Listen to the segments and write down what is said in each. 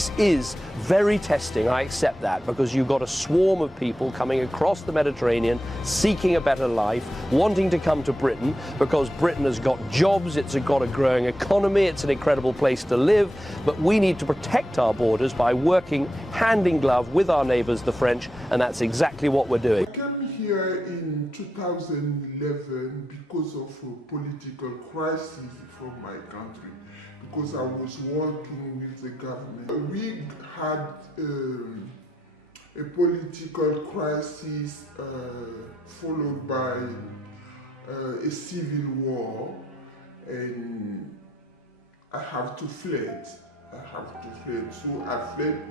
This is very testing, I accept that, because you've got a swarm of people coming across the Mediterranean, seeking a better life, wanting to come to Britain, because Britain has got jobs, it's got a growing economy, it's an incredible place to live, but we need to protect our borders by working hand in glove with our neighbours, the French, and that's exactly what we're doing. I came here in 2011 because of a political crisis from my country, because I was working with the government. We had a political crisis followed by a civil war, and I have to fled. So I fled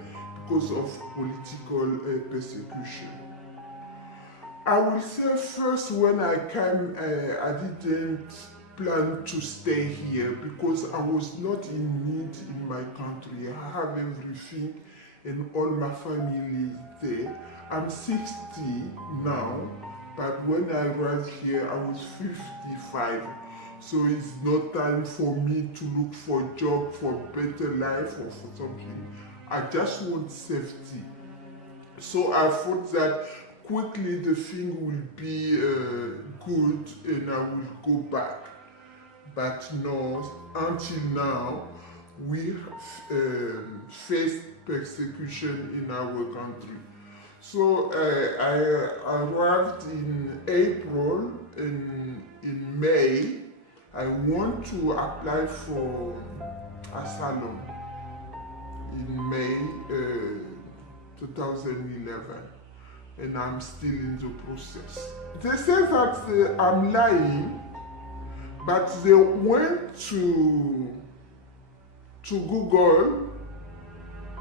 because of political persecution. I will say first, when I came, I didn't plan to stay here because I was not in need in my country. I have everything and all my family there. I'm 60 now, but when I arrived here, I was 55. So it's not time for me to look for a job, for a better life or for something. I just want safety. So I thought that quickly the thing will be good and I will go back. But no, until now, we faced persecution in our country. So I arrived in April, and in May, I want to apply for asylum in May 2011, and I'm still in the process. They say that I'm lying, but they went to Google,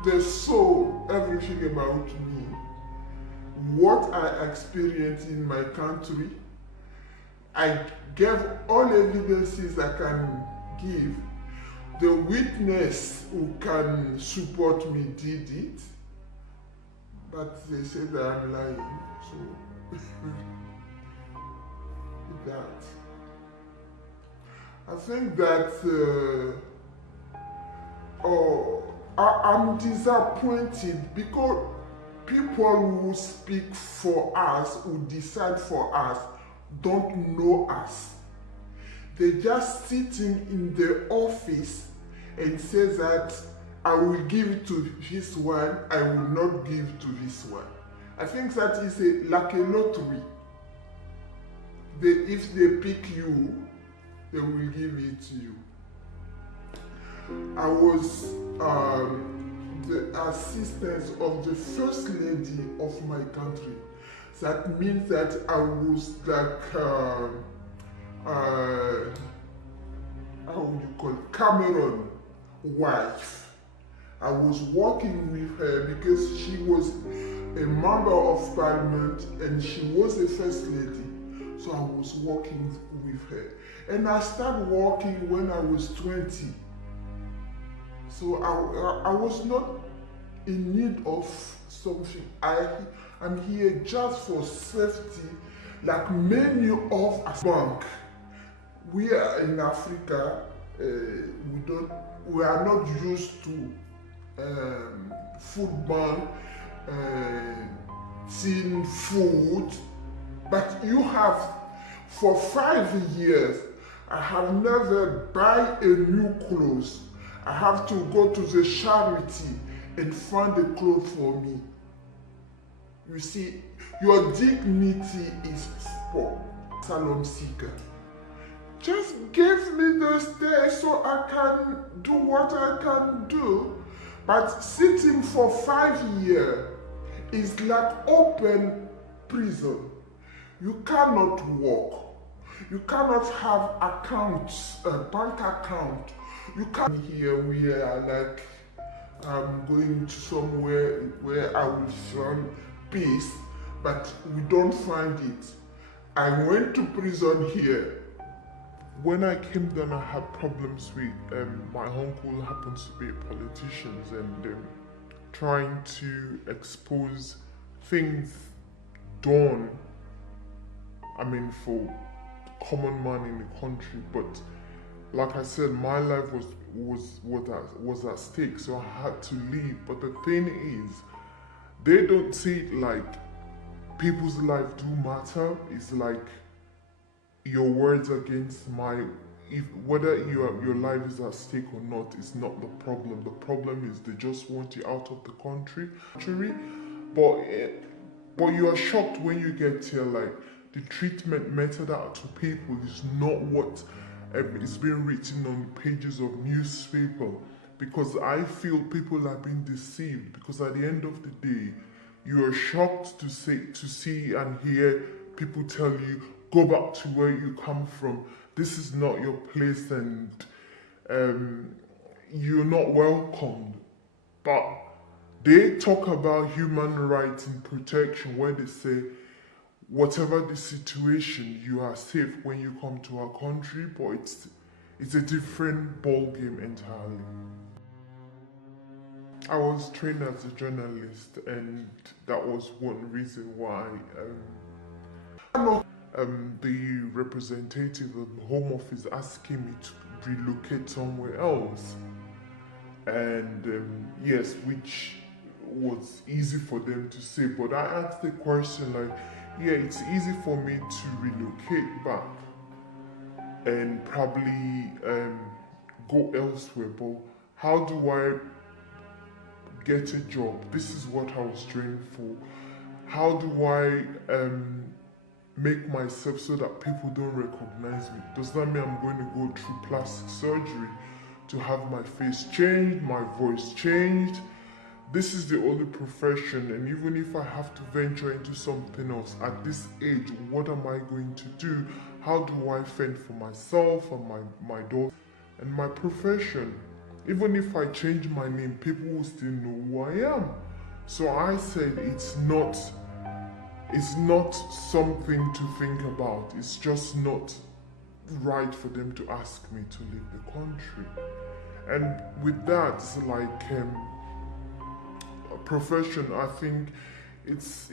they saw everything about me, what I experienced in my country. I gave all evidences I can give. The witness who can support me did it, but they said that I'm lying, so that. I think that I'm disappointed because people who speak for us, who decide for us, don't know us. They're just sitting in the office and say that I will give it to this one, I will not give to this one. I think that is like a lottery. If they pick you, they will give it to you. I was the assistant of the first lady of my country. That means that I was like, how would you call it, Cameron wife. I was working with her because she was a member of parliament and she was the first lady. So I was working with her. And I started working when I was 20. So I was not in need of something. I'm here just for safety, like many of us. Bank. We are in Africa. We are not used to food bank, thin food. But you have, for 5 years, I have never buy a new clothes. I have to go to the charity and find a clothes for me. You see, your dignity is spoiled. Asylum seeker. Just give me the stay so I can do what I can do. But sitting for 5 years is like open prison. You cannot walk. You cannot have accounts, a bank account. You can't. Here we are like, I'm going to somewhere where I will find peace, but we don't find it. I went to prison here. When I came down, I had problems with my uncle happens to be a politician, and trying to expose things done, I mean, for common man in the country. But like I said, my life was was at stake, so I had to leave. But the thing is, they don't see it like people's life do matter. It's like your words against my, whether your life is at stake or not is not the problem. The problem is they just want you out of the country. But you are shocked when you get here, like the treatment meted out to people is not what is being written on the pages of newspaper. Because I feel people are being deceived, because at the end of the day, you are shocked to see and hear people tell you, go back to where you come from. This is not your place, and you're not welcomed. But they talk about human rights and protection, where they say, whatever the situation, you are safe when you come to our country, but it's a different ball game entirely. I was trained as a journalist, and that was one reason why the representative of the Home Office asking me to relocate somewhere else. And yes, which was easy for them to say, but I asked the question like, yeah, it's easy for me to relocate back and probably go elsewhere, but how do I get a job? This is what I was trained for. How do I make myself so that people don't recognize me? Does that mean I'm going to go through plastic surgery to have my face changed, my voice changed? This is the only profession, and even if I have to venture into something else at this age, what am I going to do? How do I fend for myself and my daughter and my profession? Even if I change my name, people will still know who I am. So I said it's not something to think about. It's just not right for them to ask me to leave the country. And with that, it's like a profession, I think it's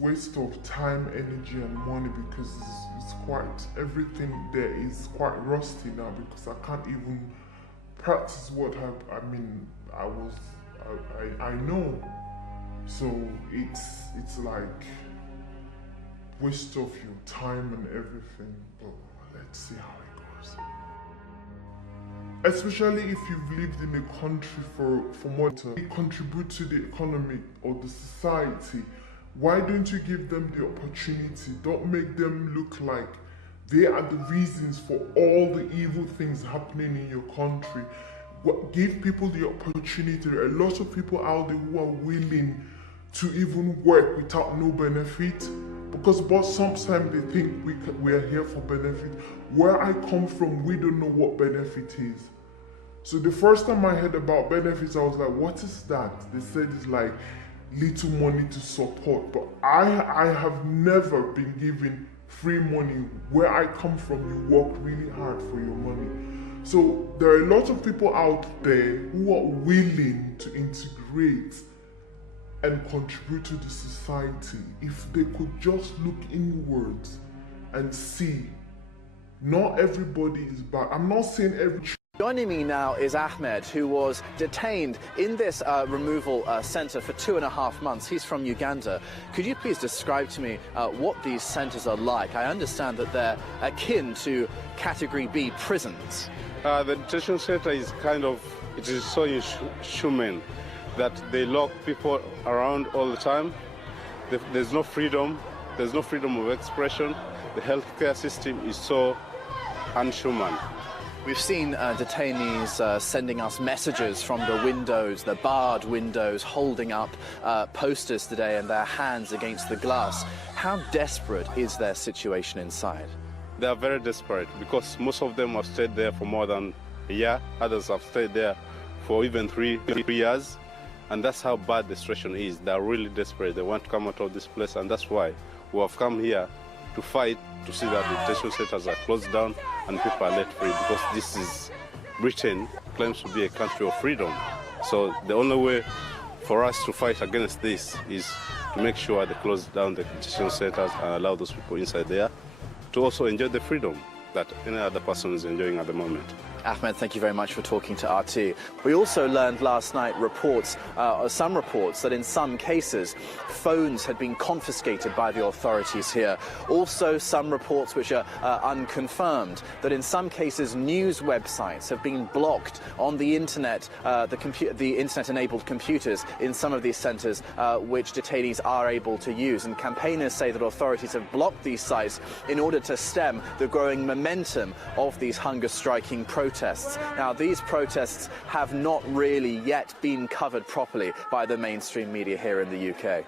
waste of time, energy, and money, because it's quite, everything there is quite rusty now, because I can't even practice what I know. So it's like waste of your time and everything. But let's see how it goes. Especially if you've lived in a country for more time, contribute to the economy or the society. Why don't you give them the opportunity? Don't make them look like they are the reasons for all the evil things happening in your country. Give people the opportunity. There are a lot of people out there who are willing to even work without no benefit, but sometimes they think we are here for benefit. Where I come from, we don't know what benefit is. So the first time I heard about benefits, I was like, what is that? They said it's like little money to support, but I have never been given free money. Where I come from, you work really hard for your money. So there are a lot of people out there who are willing to integrate and contribute to the society if they could just look inwards and see. Not everybody is bad. I'm not saying every. Joining me now is Ahmed, who was detained in this removal centre for 2.5 months. He's from Uganda. Could you please describe to me what these centres are like? I understand that they're akin to Category B prisons. The detention centre is it is so inhuman that they lock people around all the time. There's no freedom. There's no freedom of expression. The healthcare system is so unhuman. We've seen detainees sending us messages from the windows, the barred windows, holding up posters today and their hands against the glass. How desperate is their situation inside? They are very desperate because most of them have stayed there for more than a year. Others have stayed there for even three years. And that's how bad the situation is. They are really desperate. They want to come out of this place, and that's why we have come here to fight to see that the detention centers are closed down and people are let free, because this is Britain claims to be a country of freedom. So the only way for us to fight against this is to make sure they close down the detention centers and allow those people inside there to also enjoy the freedom that any other person is enjoying at the moment. Ahmed, thank you very much for talking to RT. We also learned last night some reports that in some cases phones had been confiscated by the authorities here. Also some reports which are unconfirmed that in some cases news websites have been blocked on the internet, the internet-enabled computers in some of these centres which detainees are able to use. And campaigners say that authorities have blocked these sites in order to stem the growing momentum of these hunger-striking protests. Now, these protests have not really yet been covered properly by the mainstream media here in the UK.